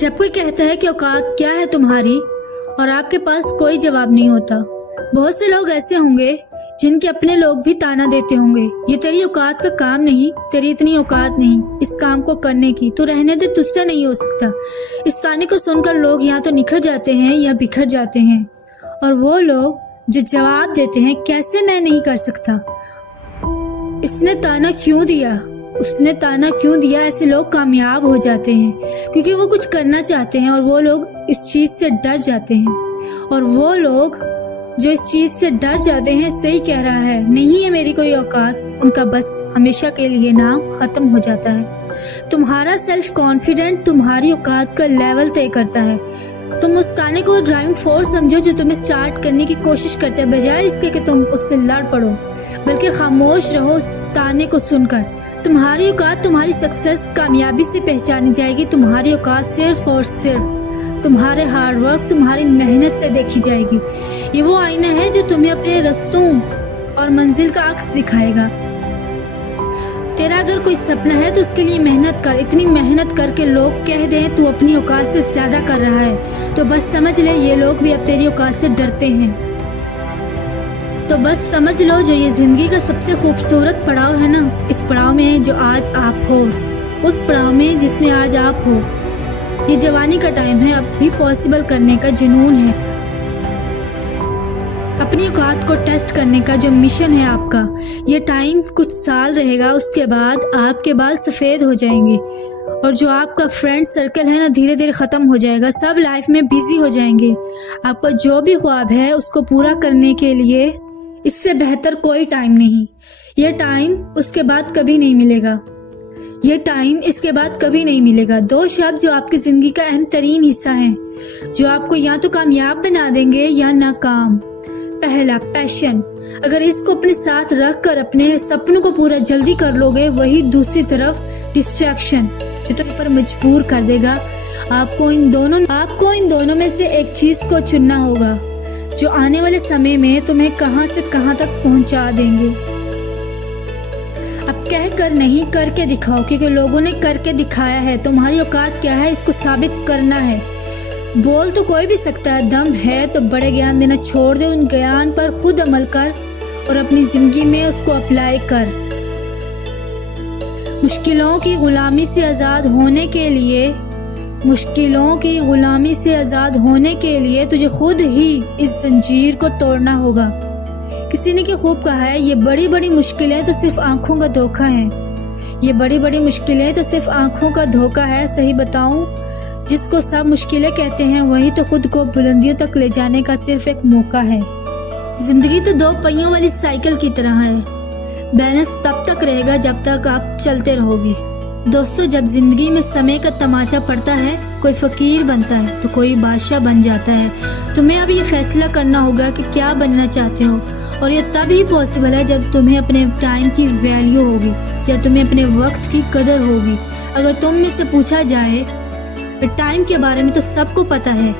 जब कोई कहता है कि औकात क्या है तुम्हारी और आपके पास कोई जवाब नहीं होता, बहुत से लोग ऐसे होंगे जिनके अपने लोग भी ताना देते होंगे, ये तेरी औकात का काम नहीं, तेरी इतनी औकात नहीं इस काम को करने की, तू रहने दे, तुझसे नहीं हो सकता। इस ताने को सुनकर लोग या तो निखर जाते हैं या बिखर जाते हैं। और वो लोग जो जवाब देते हैं, कैसे मैं नहीं कर सकता, इसने ताना क्यों दिया, उसने ताना क्यों दिया, ऐसे लोग कामयाब हो जाते हैं क्योंकि वो कुछ करना चाहते हैं और वो लोग इस चीज से डर जाते हैं। और वो लोग जो इस चीज से डर जाते हैं, सही कह रहा है, नहीं है मेरी कोई औकात, उनका बस हमेशा के लिए नाम खत्म हो जाता है। तुम्हारा सेल्फ कॉन्फिडेंट तुम्हारी औकात का लेवल तय करता है। तुम उस ताने को ड्राइविंग फोर्स समझो जो तुम्हें स्टार्ट करने की कोशिश करते हैं, बजाय इसके कि तुम उससे लड़ पड़ो, बल्कि खामोश रहो उस ताने को सुनकर। तुम्हारी औकात तुम्हारी सक्सेस, कामयाबी से पहचानी जाएगी। तुम्हारी औकात सिर्फ और सिर्फ तुम्हारे हार्डवर्क, तुम्हारी मेहनत से देखी जाएगी। ये वो आईना है जो तुम्हें अपने रास्तों और मंजिल का अक्स दिखाएगा। तेरा अगर कोई सपना है तो उसके लिए मेहनत कर, इतनी मेहनत करके लोग कह दें तू अपनी औकात से ज्यादा कर रहा है, तो बस समझ ले ये लोग भी अब तेरी औकात से डरते हैं। तो बस समझ लो, जो ये जिंदगी का सबसे खूबसूरत पड़ाव है ना, इस पड़ाव में जो आज आप हो, उस पड़ाव में जिसमें आज आप हो, ये जवानी का टाइम है, अब भी पॉसिबल करने का जुनून है, अपनी औकात को टेस्ट करने का जो मिशन है आपका। ये टाइम कुछ साल रहेगा, उसके बाद आपके बाल सफेद हो जाएंगे और जो आपका फ्रेंड सर्कल है ना, धीरे धीरे खत्म हो जाएगा। सब लाइफ में बिजी हो जाएंगे। आपका जो भी ख्वाब है उसको पूरा करने के लिए इससे बेहतर कोई टाइम नहीं। ये टाइम उसके बाद कभी नहीं मिलेगा, ये टाइम इसके बाद कभी नहीं मिलेगा। दो शब्द जो आपकी जिंदगी का अहम तरीन हिस्सा है, जो आपको या तो कामयाब बना देंगे या नाकाम। पहला, पैशन। अगर इसको अपने साथ रख कर अपने सपनों को पूरा जल्दी कर लोगे, वही दूसरी तरफ डिस्ट्रैक्शन, जो तुम्हें पर मजबूर कर देगा। आपको इन दोनों में से एक चीज को चुनना होगा, जो आने वाले समय में तुम्हें कहां से कहां तक पहुंचा देंगे। अब कह कर नहीं, करके दिखाओ, क्योंकि लोगों ने करके दिखाया है। तुम्हारी औकात क्या है इसको साबित करना है। बोल तो कोई भी सकता है, दम है तो बड़े ज्ञान देना छोड़ दे, उन ज्ञान पर खुद अमल कर और अपनी जिंदगी में उसको अप्लाई कर। मुश्किलों की गुलामी से आजाद होने के लिए तुझे खुद ही इस जंजीर को तोड़ना होगा। किसी ने खूब कहा है, ये बड़ी बड़ी मुश्किलें तो सिर्फ आंखों का धोखा है। ये बड़ी बड़ी मुश्किलें तो सिर्फ आंखों का धोखा है। सही बताऊं, जिसको सब मुश्किलें कहते हैं, वही तो खुद को बुलंदियों तक ले जाने का सिर्फ एक मौका है। जिंदगी तो दो पहियों वाली साइकिल की तरह है। बैलेंस तब तक रहेगा जब तक आप चलते रहोगे। दोस्तों, जब जिंदगी में समय का तमाचा पड़ता है, कोई फकीर बनता है तो कोई बादशाह बन जाता है। तुम्हें अब ये फैसला करना होगा कि क्या बनना चाहते हो, और ये तभी पॉसिबल है जब तुम्हें अपने टाइम की वैल्यू होगी, जब तुम्हें अपने वक्त की कदर होगी। अगर तुम में से पूछा जाए टाइम के बारे में, तो सबको पता है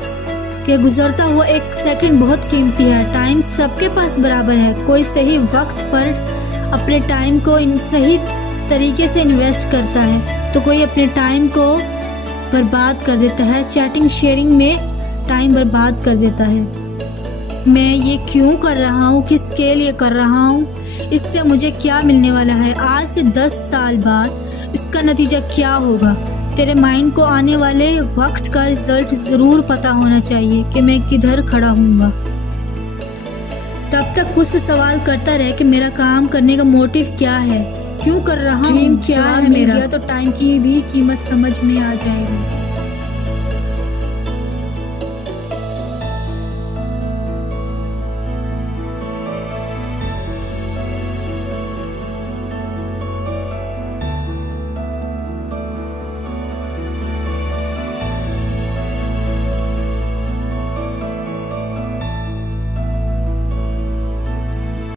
कि गुजरता हुआ एक सेकंड बहुत कीमती है। टाइम सबके पास बराबर है। कोई सही वक्त पर अपने टाइम को सही तरीके से इन्वेस्ट करता है, तो कोई अपने टाइम को बर्बाद कर देता है, चैटिंग शेयरिंग में टाइम बर्बाद कर देता है। मैं ये क्यों कर रहा हूँ, किसके लिए कर रहा हूँ, इससे मुझे क्या मिलने वाला है, आज से 10 साल बाद इसका नतीजा क्या होगा। तेरे माइंड को आने वाले वक्त का रिजल्ट जरूर पता होना चाहिए कि मैं किधर खड़ा हूँगा। तब तक खुद से सवाल करता रहे कि मेरा काम करने का मोटिव क्या है, क्यों कर रहा हूँ, क्या है मेरा, तो टाइम की भी कीमत समझ में आ जाएगी।